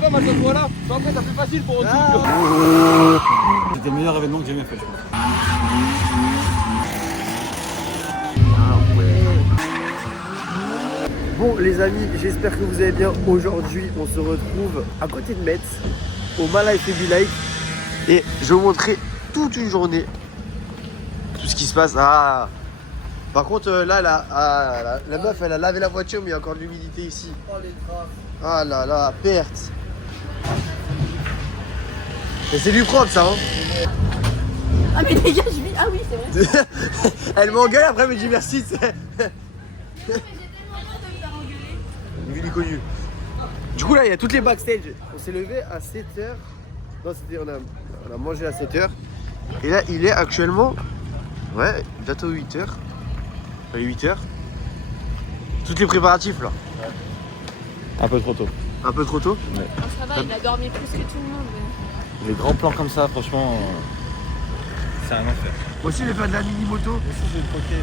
femme à cette fois-là. Après, ça plus facile pour autre chose. C'était le meilleur événement que j'ai jamais fait, je pense. Bon les amis, j'espère que vous allez bien. Aujourd'hui, on se retrouve à côté de Metz, au Malife Baby Lake. Et je vais vous montrer toute une journée tout ce qui se passe. Ah. Par contre, là, la meuf, elle a lavé la voiture, mais il y a encore de l'humidité ici. Ah là là, perte. Et c'est du propre, ça, hein. Ah mais les gars, je vis... Ah oui, c'est vrai. Elle m'engueule après, elle me dit merci. J'ai Connu. Du coup là il y a toutes les backstage. On s'est levé à 7h. Non, on a mangé à 7h. Et là il est actuellement, ouais, bientôt 8h. Enfin 8h. Tous les préparatifs là. Un peu trop tôt. Un peu trop tôt. Ouais. Oh, ça va, il a dormi plus que tout le monde. Les grands plans comme ça, franchement, c'est un enfer. Moi aussi j'ai fait de la mini moto. Moi aussi j'ai troqué.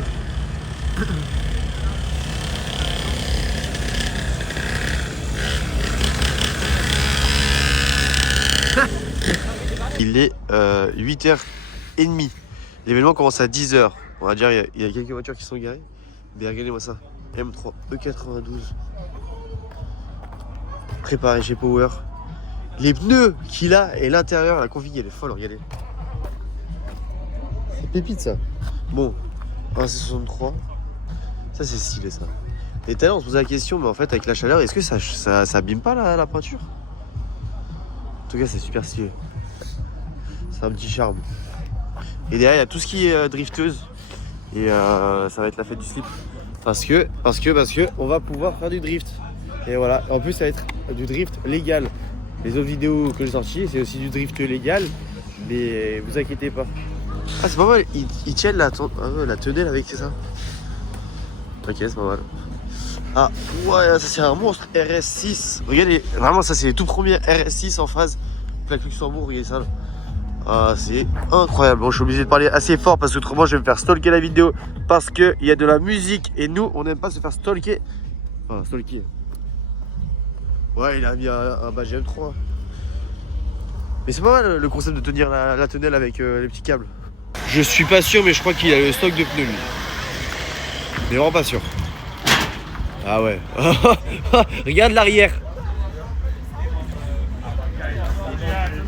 Il est 8h30. L'événement commence à 10h. On va dire il y a quelques voitures qui sont garées. Mais regardez-moi ça. M3 E92. Préparé chez Power. Les pneus qu'il a et l'intérieur, la config elle est folle, regardez. C'est pépite ça. Bon, un C63. Ça c'est stylé ça. Et tout à l'heure on se posait la question, mais en fait avec la chaleur, est-ce que ça abîme pas la peinture? En tout cas c'est super stylé. C'est un petit charme. Et derrière il y a tout ce qui est drifteuse. Et ça va être la fête du slip. Parce que on va pouvoir faire du drift. Et voilà, en plus ça va être du drift légal. Les autres vidéos que j'ai sorties, c'est aussi du drift légal. Mais vous inquiétez pas. Ah c'est pas mal, ils tiennent la tenelle avec ça. Ok, c'est pas mal. Ah ouais, ça c'est un monstre RS6. Regardez, vraiment ça c'est les tout premiers RS6 en phase. Plaque Luxembourg, regardez ça là. Ah c'est incroyable. Bon je suis obligé de parler assez fort parce que autrement je vais me faire stalker la vidéo. Parce qu'il y a de la musique et nous on n'aime pas se faire stalker. Enfin stalker. Ouais il a mis un badge M3. Mais c'est pas mal le concept de tenir la tenelle avec les petits câbles. Je suis pas sûr mais je crois qu'il a le stock de pneus lui. Mais vraiment pas sûr. Ah ouais. Regarde l'arrière.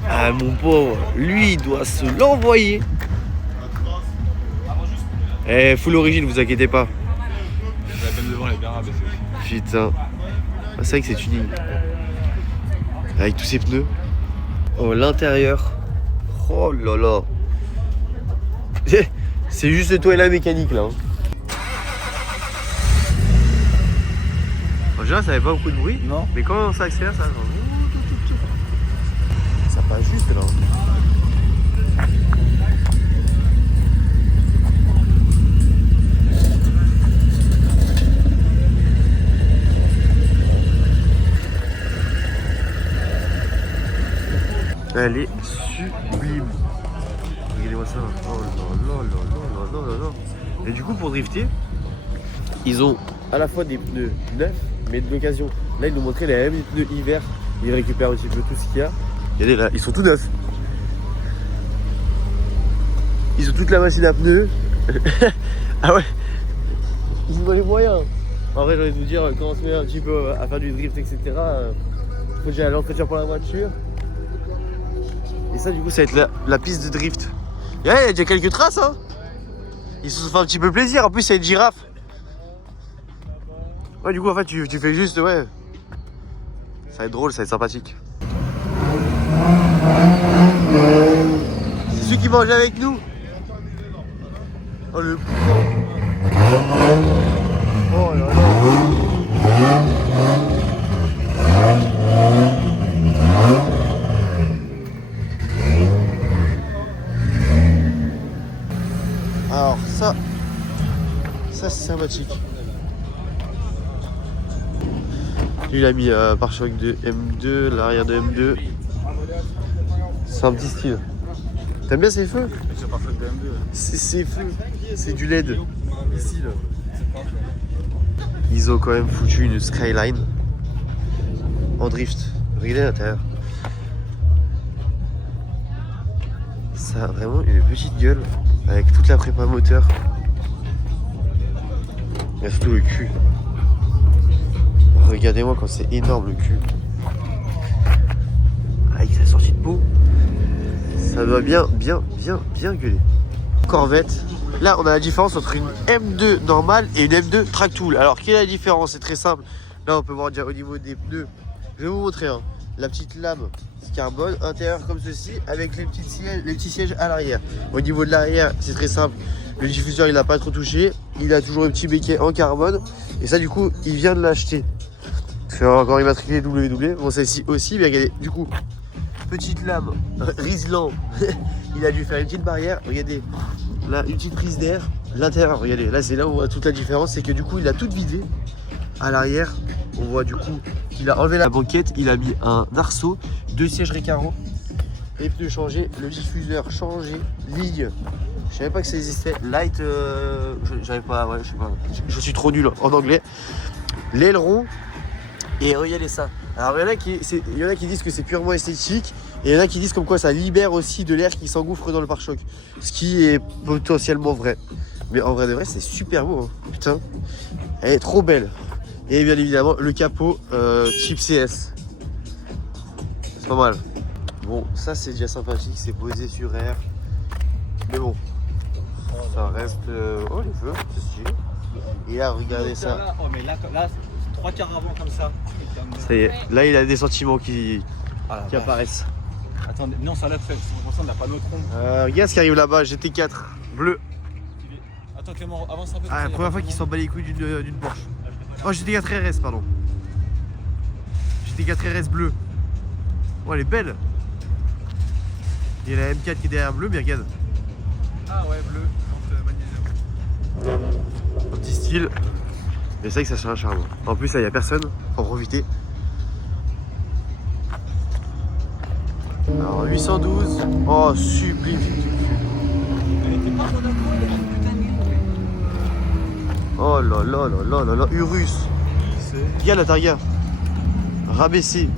Ah mon pauvre, lui il doit se l'envoyer. Eh full origine, vous inquiétez pas. La peine devant elle est bien rabaissée. Putain. Ah, c'est vrai que c'est tuning. Avec tous ces pneus. Oh l'intérieur. Oh là là. C'est juste toi et la mécanique là. En général ça avait pas beaucoup de bruit. Non. Mais quand ça accélère ça. Ça passe juste là. Elle est sublime. Regardez-moi ça. Oh là là là là là là là. Et du coup pour drifter, ils ont à la fois des pneus neufs mais de l'occasion. Là ils nous montraient les mêmes pneus hiver. Ils récupèrent aussi tout ce qu'il y a. Regardez là, ils sont tout neufs. Ils ont toute la machine à pneus. Ah ouais. Ils ont les moyens. En vrai j'ai envie de vous dire, quand on se met un petit peu à faire du drift etc. Faut déjà aller l'entretien pour la voiture. Et ça du coup ça va être la piste de drift. Il y a déjà quelques traces hein. Ils se sont fait un petit peu plaisir, en plus il y a une girafe. Ouais du coup en fait tu fais juste ouais. Ça va être drôle, ça va être sympathique. C'est ceux qui mangent avec nous. Oh le oh là là. Alors ça c'est sympathique. Lui il a mis pare-choc de M2, l'arrière de M2. C'est un petit style. T'aimes bien ces feux? C'est parfait de M2. C'est ces feux, c'est du LED. Ici là. Ils ont quand même foutu une skyline en drift. Regardez l'intérieur. Ça a vraiment une petite gueule avec toute la prépa moteur. Et surtout le cul. Regardez-moi quand c'est énorme le cul. Avec sa sortie de peau. Ça doit bien gueuler. Corvette. Là, on a la différence entre une M2 normale et une M2 track tool. Alors, quelle est la différence? C'est très simple. Là, on peut voir déjà au niveau des pneus. Je vais vous montrer. Hein. La petite lame carbone intérieur comme ceci avec les petits sièges à l'arrière. Au niveau de l'arrière, c'est très simple. Le diffuseur, il n'a pas trop touché. Il a toujours un petit béquet en carbone. Et ça, du coup, il vient de l'acheter. C'est encore immatriculé WW. Bon, celle-ci aussi, mais regardez, du coup, petite lame, Riesland. Il a dû faire une petite barrière. Regardez, là, une petite prise d'air. L'intérieur, regardez, là, c'est là où on voit toute la différence. C'est que du coup, il a tout vidé. À l'arrière, on voit du coup qu'il a enlevé la banquette. Il a mis un arceau, 2 sièges Recaro. Les pneus changés, le diffuseur changé, ligne. Je savais pas que ça existait. Light, j'avais pas, ouais, je sais pas. Je suis trop nul en anglais. L'aileron. Et regardez ça. Alors il y en a qui disent que c'est purement esthétique. Et il y en a qui disent comme quoi ça libère aussi de l'air qui s'engouffre dans le pare-choc. Ce qui est potentiellement vrai. Mais en vrai de vrai, c'est super beau. Hein. Putain. Elle est trop belle. Et bien évidemment, le capot type CS. C'est pas mal. Bon, ça c'est déjà sympathique. C'est posé sur air. Mais bon. Ça reste... Oh, les feux, c'est stylé. Et là, regardez ça. Oh, mais là 3 quarts avant comme ça. Ça y est. Là, il a des sentiments qui apparaissent. Attendez, non, ça l'a fait. On n'a pas notre rond. Regarde ce qui arrive là-bas. GT4 bleu. Attends, Clément, avance un peu. Ah, la première fois qu'il s'en bat les couilles d'une Porsche. Oh, GT4 RS, pardon. GT4 RS bleu. Oh, elle est belle. Il y a la M4 qui est derrière bleu, mais regarde. Ah ouais, bleu, magnésium. Un petit style. Mais c'est vrai que ça change un charme. En plus, là, il n'y a personne. Faut en profiter. Alors, 812. Oh, sublime. Oh là là là là là là. Urus. Regarde la targa. Rabaissé.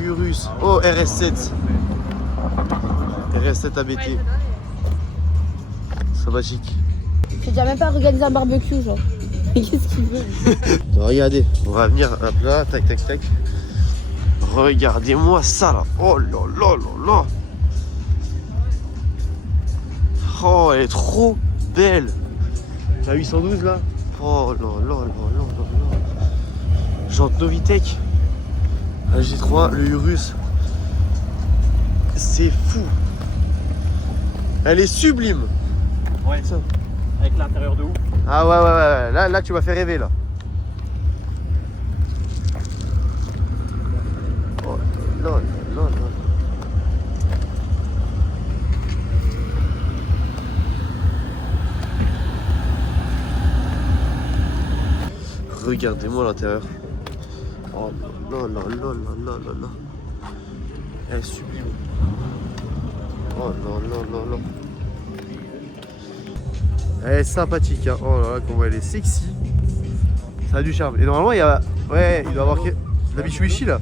Urus. Oh, RS7. RS7 ABT. Sympathique. J'ai déjà même pas organisé un barbecue, genre. Mais qu'est-ce qu'il veut? Regardez, on va venir un plat, tac tac tac. Regardez-moi ça là. Oh là là là là. Oh, elle est trop belle. La 812 là. Oh là là là là là là. Jante Novitec. La G3, le Urus. C'est fou. Elle est sublime. Ouais, ça. Avec l'intérieur de ouf. Ah ouais. Là tu m'as fait rêver là. Oh là là là là. Regardez-moi l'intérieur. Oh là là là là là là là. Elle est sublime. Oh là là là là. Elle est sympathique, hein. Oh là là, comment elle est sexy. Ça a du charme. Et normalement, il y a... Ouais, il doit y avoir la Mitsubishi là.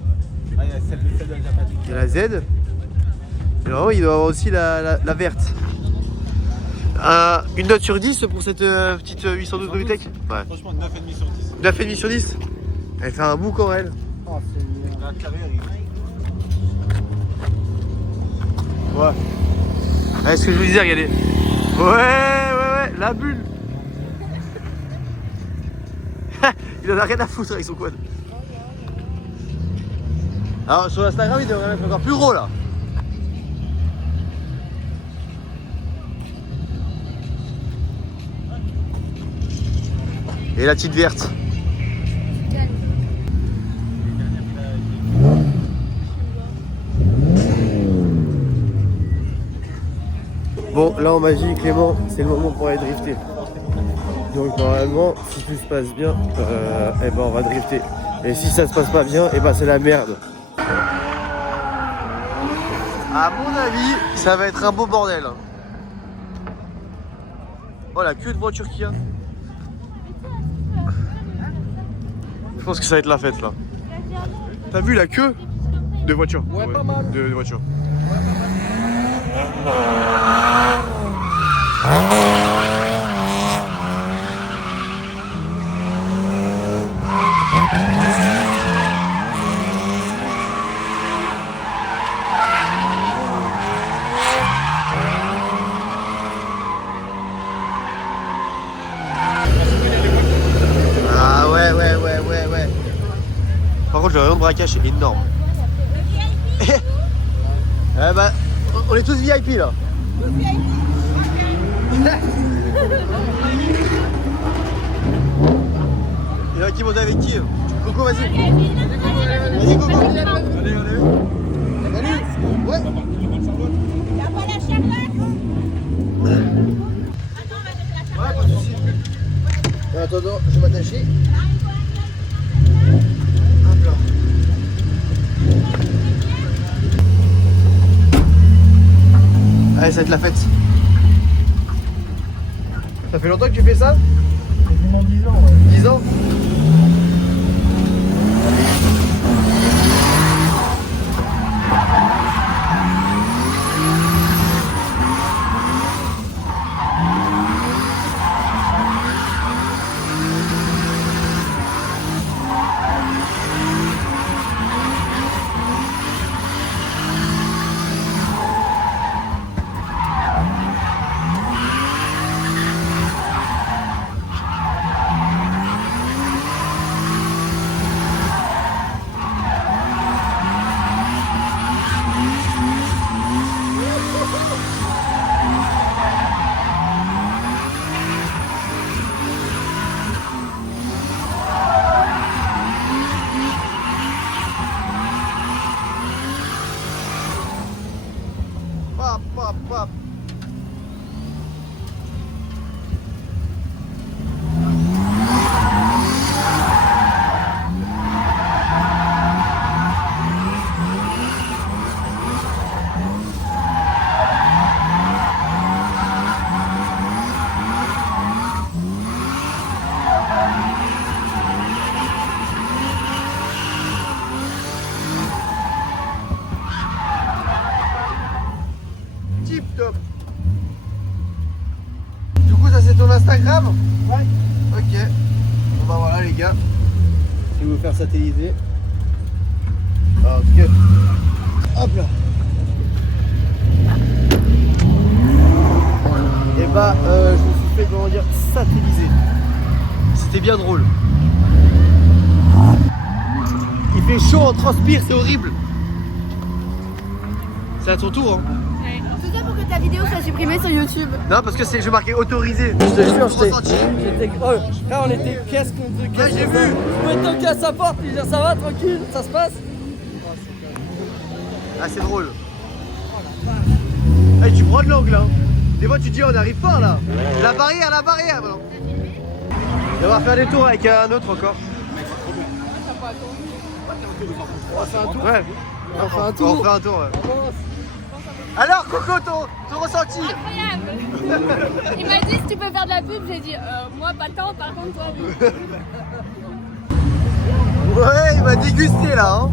Ah, il y a celle de la Japanese. Il y a la Z. Et normalement, il doit y avoir aussi la verte. Une note sur 10 pour cette petite 812 Novitec. Ouais. Franchement, 9,5 sur 10. 9,5 sur 10. Elle fait un bouc en elle. Oh, c'est la carrière. Ouais. Ouais, ce que je vous disais, regardez. Ouais, la bulle. Il en a rien à foutre avec son quad. Alors sur Instagram, il devrait être encore plus gros là. Et la petite verte. Bon, là on m'a dit Clément, c'est le moment pour aller drifter. Donc normalement, si tout se passe bien, eh ben on va drifter. Et si ça se passe pas bien, eh ben c'est la merde. À mon avis, ça va être un beau bordel. Oh la queue de voiture qu'il y a. Je pense que ça va être la fête là. T'as vu la queue? De voiture. Ouais, pas mal. De voiture. Ah ouais. Par contre, le rayon de braquage est énorme. Eh bah, on est tous VIP là. Il y en a qui montent avec qui? Coco, vas-y. Vas-y, Coco. Allez. Salut. Ouais. Y'a pas la Charlotte. Ouais, pas de soucis. Attends, je vais m'attacher. Hop là. Allez, ça va être la fête. Ça fait longtemps que tu fais ça? Quasiment 10 ans, ouais. 10 ans? Pop. Tip top. Du coup, ça c'est ton Instagram? Ouais. Ok. Bon bah voilà les gars. Je vais vous faire satelliser. Alors, en tout cas. Hop là. Et bah je me suis fait comment dire satelliser. C'était bien drôle. Il fait chaud, on transpire, c'est horrible. C'est à ton tour hein. Tout ça pour que ta vidéo soit supprimée sur YouTube. Non parce que je marquais autorisé. Je te jure, J'étais. Oh, là, on était caisse contre caisse. Ouais, j'ai vu. Je pouvais toquer à sa porte, lui dire ça va, tranquille, ça se passe. Ah c'est drôle. Hey, tu prends de l'angle hein. Des fois tu te dis on arrive fort là. La barrière maintenant. On va faire des tours avec un autre encore. On fait un tour. Ouais. On fait un tour. On fait un tour ouais. Alors Coco, ton ressenti? Incroyable. Il m'a dit si tu peux faire de la pub, j'ai dit moi pas le temps, par contre toi oui. Ouais, il m'a dégusté là hein.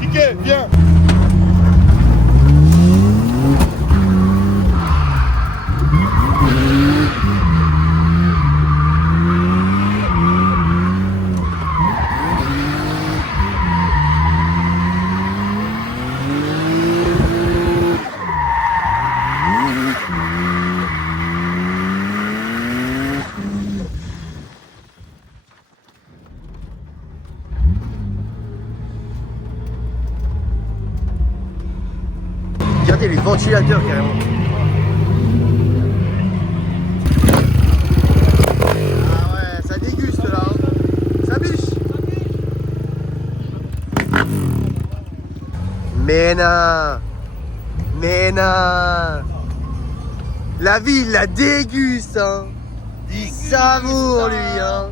Piqué, viens. Regardez les ventilateurs carrément. Ah ouais, ça déguste là. Hein. Ça biche. Mais non. La vie il la déguste hein. Il savoure lui hein.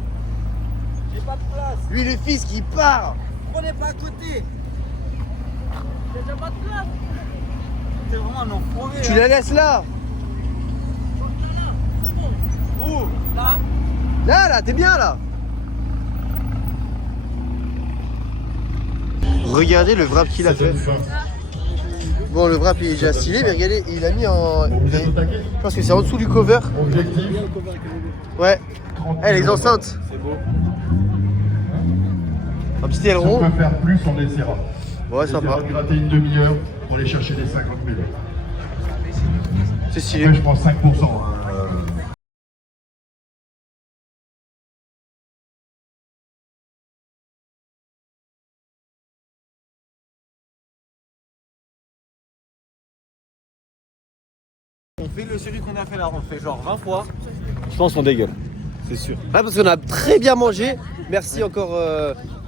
J'ai pas de place. Lui le fils qui part. Prenez pas à côté. J'ai déjà pas de place. T'es vraiment un enfoiré. Tu la laisses là. Où? Là. Là, t'es bien là. Regardez le wrap qu'il a fait. Bon, le wrap il est déjà stylé, mais regardez, il a mis en... Je pense que c'est en dessous du cover. Ouais. Elle les enceintes. C'est beau. Un petit Si on aileron. peut faire plus, on essaiera. Ouais, On sympa. essaiera de gratter une demi-heure pour aller chercher les 50 000. C'est stylé. Après, je prends 5%. On fait celui qu'on a fait là, on fait genre 20 fois. Je pense qu'on dégueule. C'est sûr. Ouais, parce qu'on a très bien mangé. Merci encore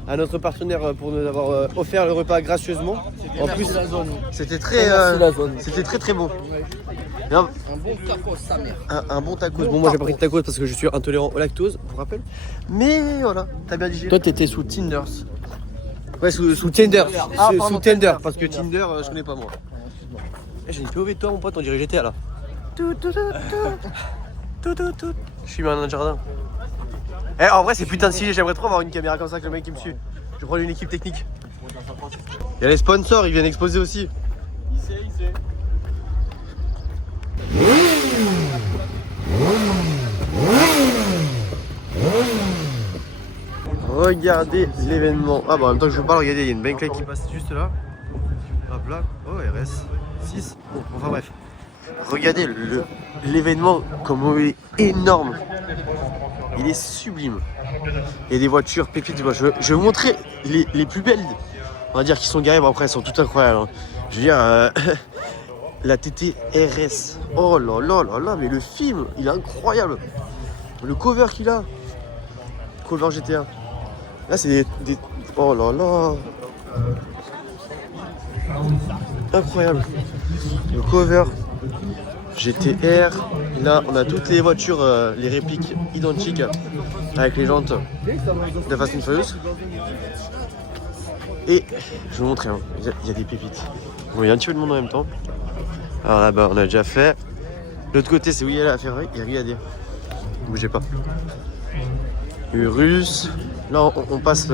à notre partenaire pour nous avoir offert le repas gracieusement. En plus, c'était très, c'était très bon. Non, Un bon tacos, sa mère. un bon tacos. Bon, moi j'ai pas pris de tacos parce que je suis intolérant au lactose, pour rappel. Mais voilà, t'as bien digéré. Toi, t'étais sous Tinder. Ouais, sous Tinder. Ah, Sous pardon, Tinder, Tinder. parce que Tinder, je connais pas moi. J'ai une POV de toi, mon pote, on dirait GTA là. Je suis bien dans un jardin. Eh, en vrai, c'est putain de stylé. J'aimerais trop avoir une caméra comme ça, que le mec qui me suit. Je vais prendre une équipe technique. Il y a les sponsors, ils viennent exposer aussi. Il sait. Regardez l'événement. Ah, bah en même temps que je vous parle, regardez, il y a une Bentley qui passe juste là. Hop là. Oh, RS 6. Bon, enfin bref. Regardez l'événement, comme il est énorme. Il est sublime. Il y a des voitures pépites. Je vais vous montrer les plus belles. On va dire qui sont garées. Bon, après, elles sont toutes incroyables. Hein. Je veux dire, la TT RS. Oh là là là là, mais le film, il est incroyable. Le cover qu'il a. Cover GTA. Là, c'est des... Oh là là. Incroyable. Le cover GTR. Là, on a toutes les voitures, les répliques identiques avec les jantes de Fast and Furious. Et je vais vous montrer, hein. Il y a des pépites. Bon, il y a un petit peu de monde en même temps. Alors là-bas, on a déjà fait. L'autre côté, c'est où il y a la Ferrari. Et regardez. Bougez pas. Urus. Là, on passe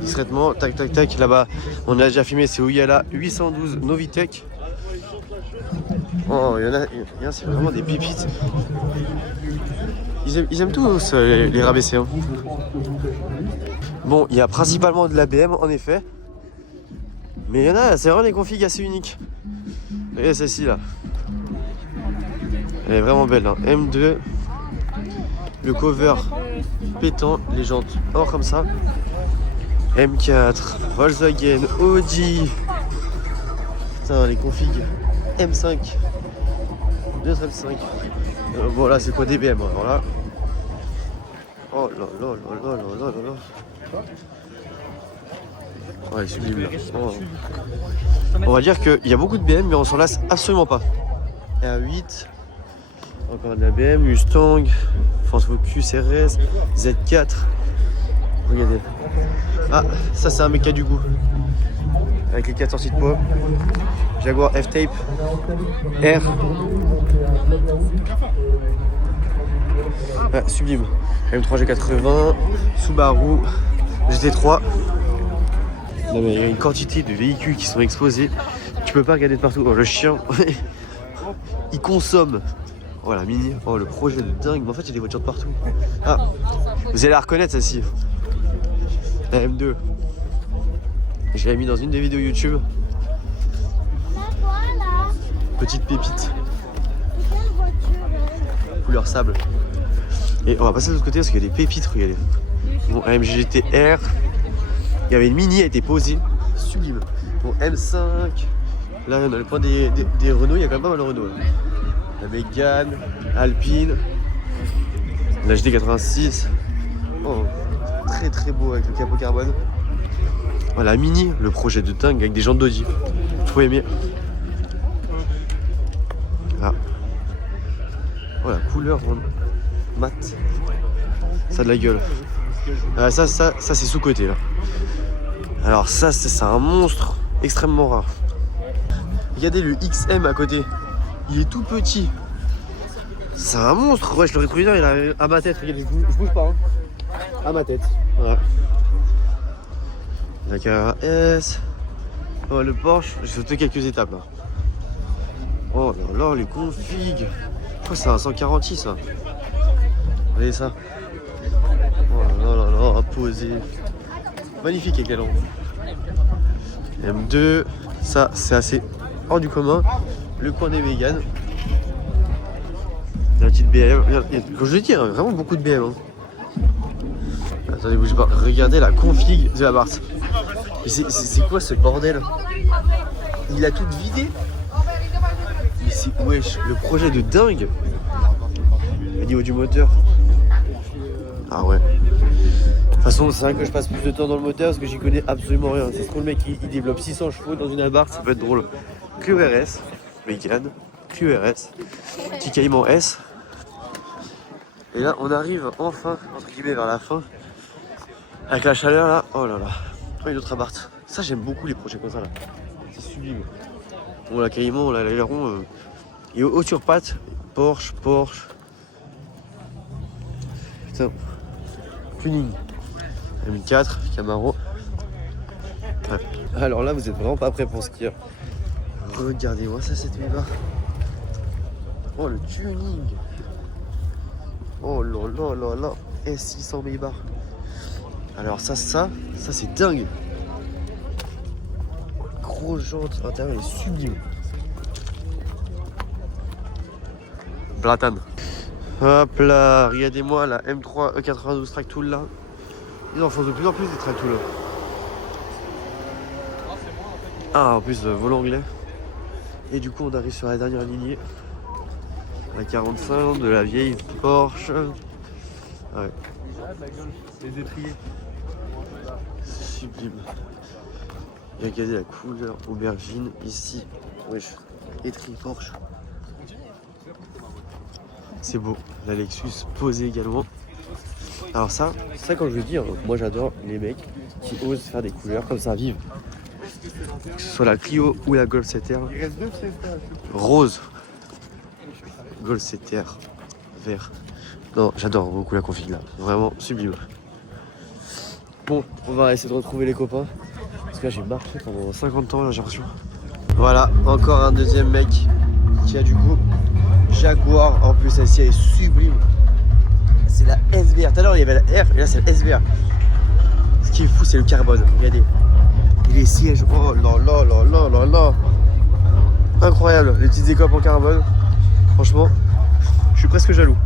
discrètement. Tac, tac, tac. Là-bas, on a déjà filmé. C'est où il y a la 812 Novitec. Oh, il y en a, c'est vraiment des pépites. Ils aiment tous les rabaissés. Hein. Bon, il y a principalement de la BM en effet. Mais il y en a, c'est vraiment des configs assez uniques. Regardez celle-ci là. Elle est vraiment belle. Hein. M2. Le cover pétant, les jantes or comme ça. M4, Volkswagen, Audi. Putain, les configs. M5. 235. Bon là c'est quoi des BM alors là. Oh là là là là là là là. Ouais, sublime là. Oh. On va dire qu'il y a beaucoup de BM mais on s'en lasse absolument pas. R8. Encore de la BM, Mustang, Ford Focus RS, Z4. Regardez. Ah, ça c'est un méca du goût. Avec les 4 sorties de poids. Jaguar F-Tape R. Ah, sublime. M3 G80, Subaru GT3. Non mais il y a une quantité de véhicules qui sont exposés. Tu peux pas regarder de partout. Oh, le chien, il consomme. Oh la Mini, oh le projet de dingue. Mais en fait il y a des voitures de partout. Ah, vous allez la reconnaître celle-ci. La M2. Je l'ai mis dans une des vidéos YouTube. Petite pépite. Couleur sable. Et on va passer de l'autre côté parce qu'il y a des pépites, regardez. Bon, AMG GT-R. Il y avait une Mini, elle était posée. Sublime. Bon, M5. Là, on a le point des Renault. Il y a quand même pas mal de Renault. Là. La Mégane, Alpine. La GT86. Oh, très très beau avec le capot carbone. Oh, la Mini, le projet de dingue avec des jantes d'Audi. Trop aimé. Ah. Oh la couleur mat. Ça a de la gueule. Ah, ça c'est sous-côté là. Alors ça c'est un monstre extrêmement rare. Regardez le XM à côté. Il est tout petit. C'est un monstre. Ouais, je le rétroviseur, il arrive à ma tête. Regarde, je bouge pas. Hein. À ma tête. Voilà. La Carrera S. Oh, le Porsche. J'ai sauté quelques étapes là. Oh là là, les configs. Oh, c'est un 140i ça. Regardez ça. Oh là là là là, posé. Magnifique les galons. M2. Ça, c'est assez hors du commun. Le coin des véganes. Il y a une petite BM. Comme je le dis, hein, vraiment beaucoup de BM. Hein. Attendez, bougez pas. Regardez la config de la Barthes. C'est quoi ce bordel? Il a tout vidé. Mais c'est wesh, le projet de dingue. Au niveau du moteur. Ah ouais. De toute façon, c'est vrai que je passe plus de temps dans le moteur parce que j'y connais absolument rien. C'est ce que le mec il développe 600 chevaux dans une Abarth, ça peut être drôle. Clio RS, Mégane, Clio RS, petit Cayman S. Et là, on arrive enfin, entre guillemets, vers la fin. Avec la chaleur là, oh là là. Oh, une autre Abarth. Ça, j'aime beaucoup les projets comme ça là. C'est sublime. Bon, la Cayman, là, l'aileron. Et haut sur pattes, Porsche. Putain. Tuning. M4, Camaro. Ouais. Alors là, vous êtes vraiment pas prêts pour skier. Regardez-moi ça, cette Maybach. Oh, le tuning. Oh là là là là. S600 Maybach. Alors ça c'est dingue. Gros jante, l'intérieur est sublime. Platane. Hop là, regardez-moi la M3 E92 Tracktool là. Ils en font de plus en plus des Tracktool. Ah, en plus volant anglais. Et du coup on arrive sur la dernière lignée. La 45 de la vieille Porsche. Ouais. Les étriers. Sublime. Et regardez la couleur aubergine ici. Wesh. Étrier Porsche. C'est beau. La Lexus posée également. Alors ça quand je veux dire, moi j'adore les mecs qui osent faire des couleurs comme ça vives. Que ce soit la Clio ou la Golf 7R. Rose. Golf 7R. Vert. Non, j'adore beaucoup la config là. Vraiment sublime. Bon, on va essayer de retrouver les copains. Parce que là j'ai marché pendant 50 ans là, j'ai l'impression. Voilà, encore un deuxième mec qui a du goût. Jaguar, en plus celle-ci elle est sublime. C'est la SVR. Tout à l'heure il y avait la R et là c'est la SVR. Ce qui est fou c'est le carbone, regardez. Et les sièges, oh là là là là là là. Incroyable, les petites écopes en carbone. Franchement, je suis presque jaloux.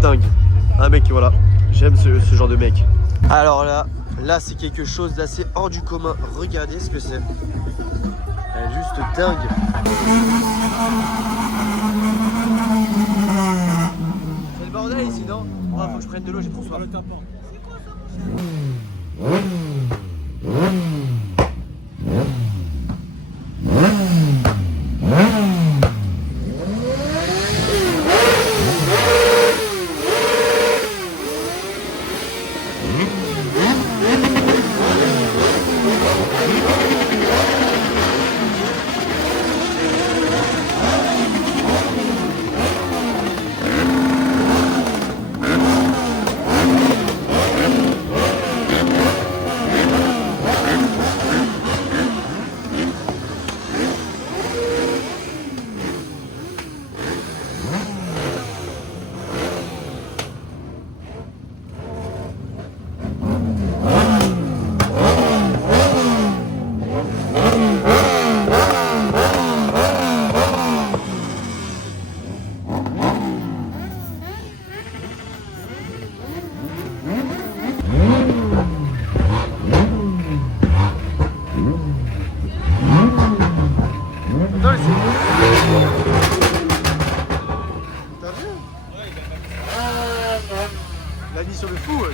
Dingue. Un mec, voilà. J'aime ce genre de mec. Alors là c'est quelque chose d'assez hors du commun. Regardez ce que c'est. Elle est juste dingue. C'est le bordel ici, non? Oh, faut que je prenne de l'eau, j'ai trop soif. La mise sur le fou.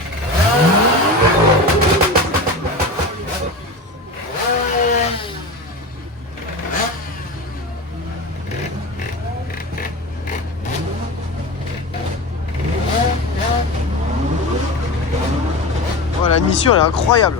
Oh, la mission elle est incroyable.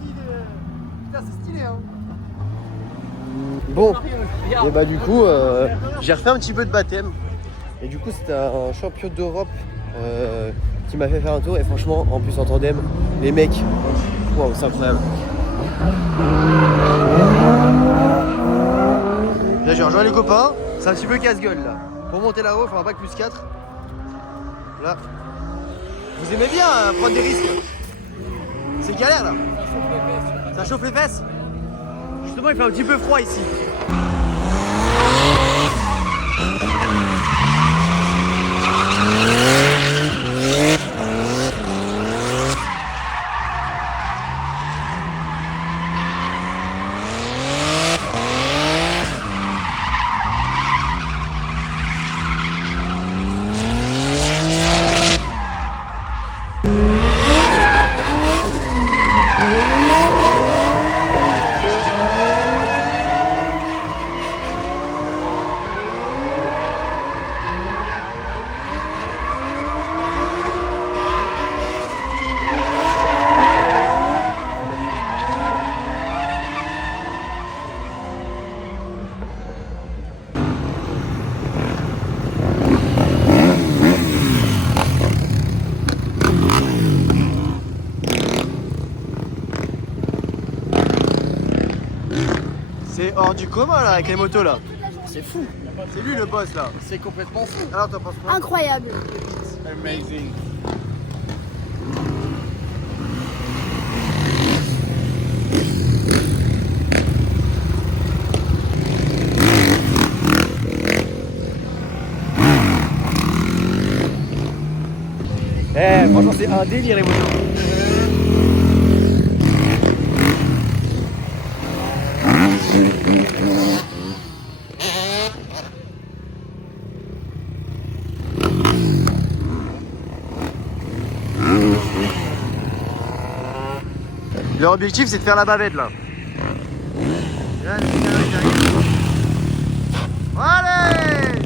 Putain, c'est stylé, hein. Bon, et bah du coup, j'ai refait un petit peu de baptême. Et du coup, c'était un champion d'Europe qui m'a fait faire un tour. Et franchement, en plus en tandem, les mecs, waouh, c'est incroyable. Là, j'ai rejoint les copains. C'est un petit peu casse-gueule là. Pour monter là-haut, il faudra pas que plus 4. Là. Vous aimez bien prendre des risques? C'est galère là. Ça chauffe les fesses. Justement, il fait un petit peu froid ici. C'est hors du commun là avec les motos là. C'est fou. C'est lui le boss là. C'est complètement fou. Alors t'en penses quoi? Incroyable. Amazing. Eh franchement c'est un délire les motos. Leur objectif c'est de faire la bavette là. Allez!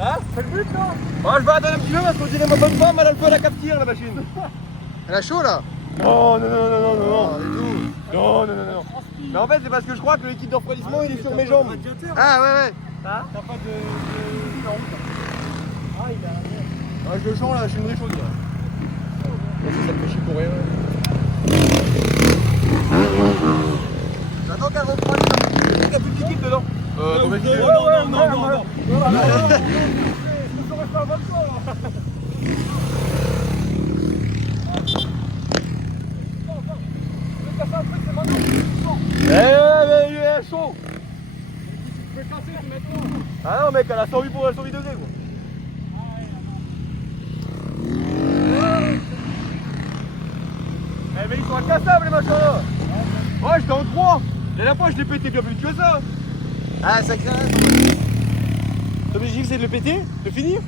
Hein? C'est le but, non? Oh, je vais attendre un petit peu parce qu'on dirait ma bonne femme, elle a le feu à la cafetière, la machine. Elle a chaud là? Non, non, non, non, non, non. Oh, elle est douce. Non, non, non, non. Mais en fait, c'est parce que je crois que le kit de refroidissement, il est sur mes jambes. Ah ouais ouais. T'as pas de... Ah, il a... Ah, je le sens là, je suis une réchaud, là. Ça me fait chier pour rien. J'attends qu'elle refroidisse. Il y a plus de liquide dedans. Non, non, non, non, non. Mais il est chaud. Ah non mec, elle a 108 pour 108 degrés quoi. Eh mais ils sont incassables les machins là. Ouais, j'étais en 3. La dernière fois je l'ai pété bien plus que ça. Ah ça craint. Ton objectif c'est de le péter? De finir?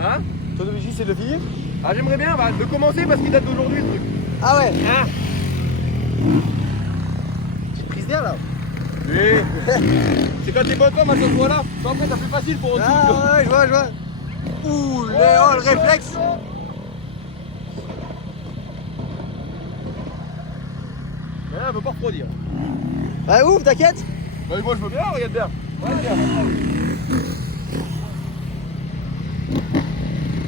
Hein? Ton objectif c'est de le finir? Ah j'aimerais bien de commencer parce qu'il date d'aujourd'hui le truc. Ah ouais. Hein? Petite prise d'air là. Oui. C'est quand t'es bonne femme à ce point-là. Après t'as plus facile pour en dessous. Ah ouais, je vois, je vois. Ouh, le réflexe. Elle veut pas refroidir. Ah ouf, t'inquiète. Bah moi je veux bien, regarde bien. Regarde bien.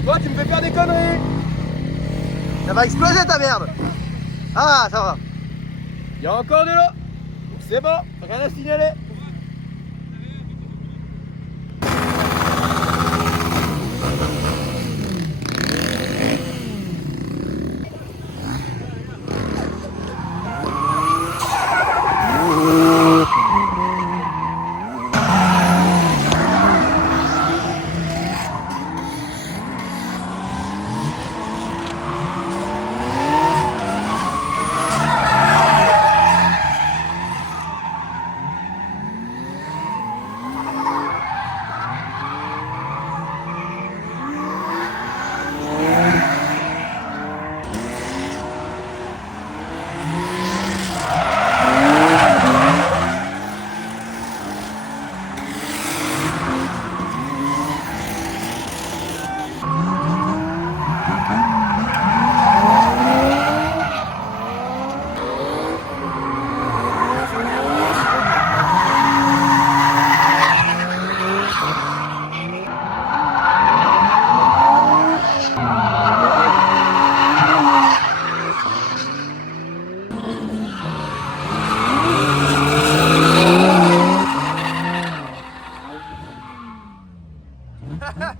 Toi tu me fais faire des conneries. Ça va exploser ta merde. Ah, ça va. Il y a encore de l'eau. C'est bon, rien à signaler. Là,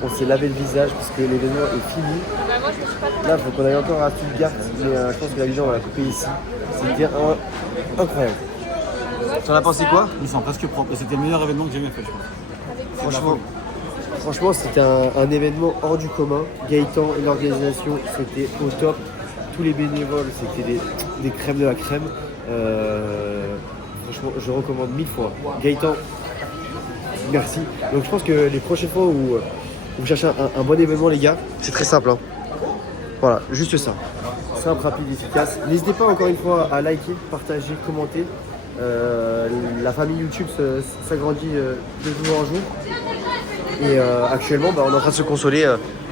on s'est lavé le visage parce que l'événement est fini. Bah, moi, je me suis pas Là, il faut qu'on aille encore à Stuttgart, mais je pense que la vidéo on va la couper ici. C'était incroyable. T'en as pensé quoi? Ils sont presque propres. Et c'était le meilleur événement que j'ai jamais fait, je pense. Franchement, c'était un événement hors du commun. Gaëtan et l'organisation, c'était au top. Tous les bénévoles, c'était des crèmes de la crème. Franchement, je recommande 1000 fois. Gaëtan, merci. Donc je pense que les prochaines fois où vous cherchez un bon événement, les gars, c'est très simple. Hein. Voilà, juste ça. Simple, rapide, efficace. N'hésitez pas encore une fois à liker, partager, commenter. La famille YouTube s'agrandit de jour en jour. Et actuellement, on est en train de se consoler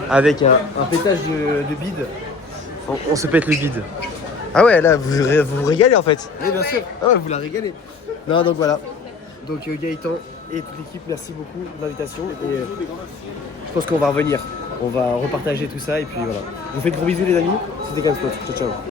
avec un pétage de bide. On se pète le bide. Ah ouais, là, vous vous régalez en fait. Oui, bien sûr. Ah ouais, vous la régalez. Non, donc voilà. Donc Gaëtan et toute l'équipe, merci beaucoup de l'invitation. Et je pense qu'on va revenir. On va repartager tout ça et puis voilà. Je vous fais de gros bisous les amis. C'était Camspot. Ciao, ciao.